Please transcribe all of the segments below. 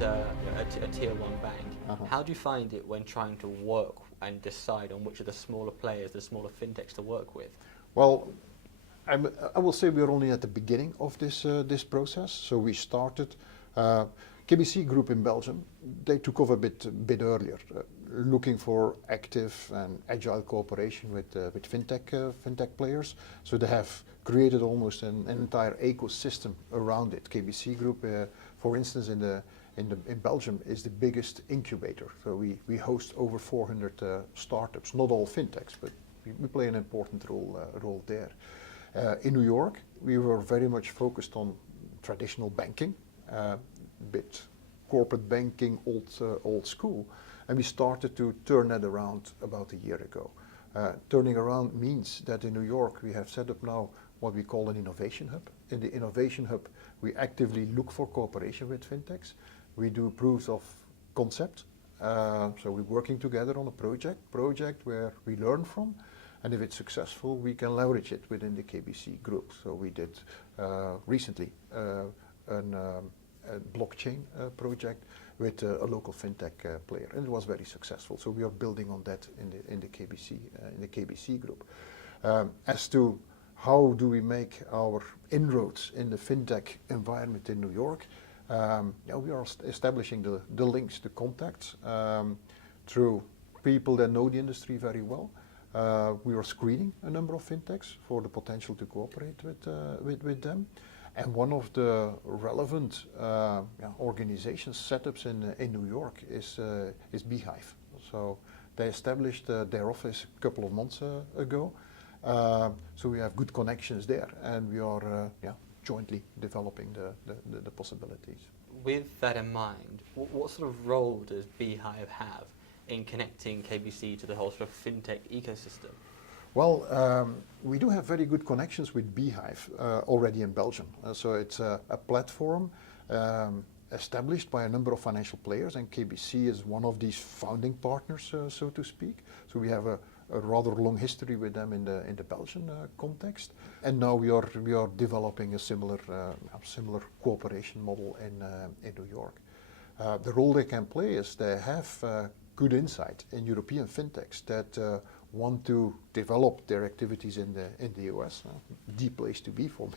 at a tier one bank. How do you find it when trying to work and decide on which of the smaller players, the smaller fintechs to work with? Well, I will say we're only at the beginning of this process. So we started, KBC Group in Belgium, they took off a bit earlier, looking for active and agile cooperation with fintech players. So they have created almost an entire ecosystem around it. KBC Group, for instance, in Belgium is the biggest incubator. So we host over 400 startups, not all fintechs, but we play an important role there. In New York, we were very much focused on traditional banking, bit corporate banking, old school, and we started to turn that around about a year ago. Turning around means that in New York we have set up now what we call an innovation hub. In the innovation hub, we actively look for cooperation with fintechs. We do proofs of concept. So we're working together on a project where we learn from, and if it's successful, we can leverage it within the KBC Group. So we did recently a blockchain project with a local fintech player, and it was very successful. So we are building on that in the KBC Group. As to how do we make our inroads in the fintech environment in New York, we are establishing the links, the contacts through people that know the industry very well. We are screening a number of fintechs for the potential to cooperate with them. And one of the relevant organizations, setups in New York is B-HIVE. So they established their office a couple of months ago. So we have good connections there, and we are jointly developing the possibilities. With that in mind, what sort of role does B-HIVE have in connecting KBC to the whole sort of fintech ecosystem? Well, we do have very good connections with B-HIVE already in Belgium. So it's a platform established by a number of financial players, and KBC is one of these founding partners, so to speak. So we have a rather long history with them in the Belgian context, and now we are developing a similar cooperation model in New York. The role they can play is they have good insight in European fintechs that want to develop their activities in the US, the place to be for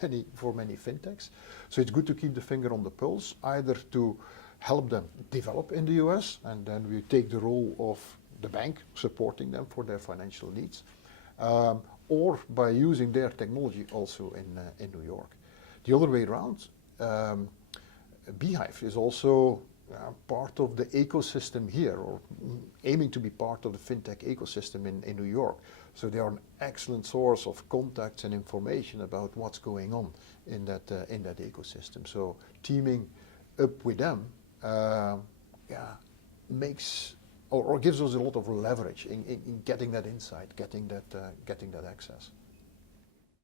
many fintechs. So it's good to keep the finger on the pulse, either to help them develop in the US, and then we take the role of the bank supporting them for their financial needs, or by using their technology also in New York. The other way around, B-HIVE is also part of the ecosystem here, or aiming to be part of the fintech ecosystem in New York. So they are an excellent source of contacts and information about what's going on in that ecosystem. So teaming up with them makes or gives us a lot of leverage in getting that insight, getting that access.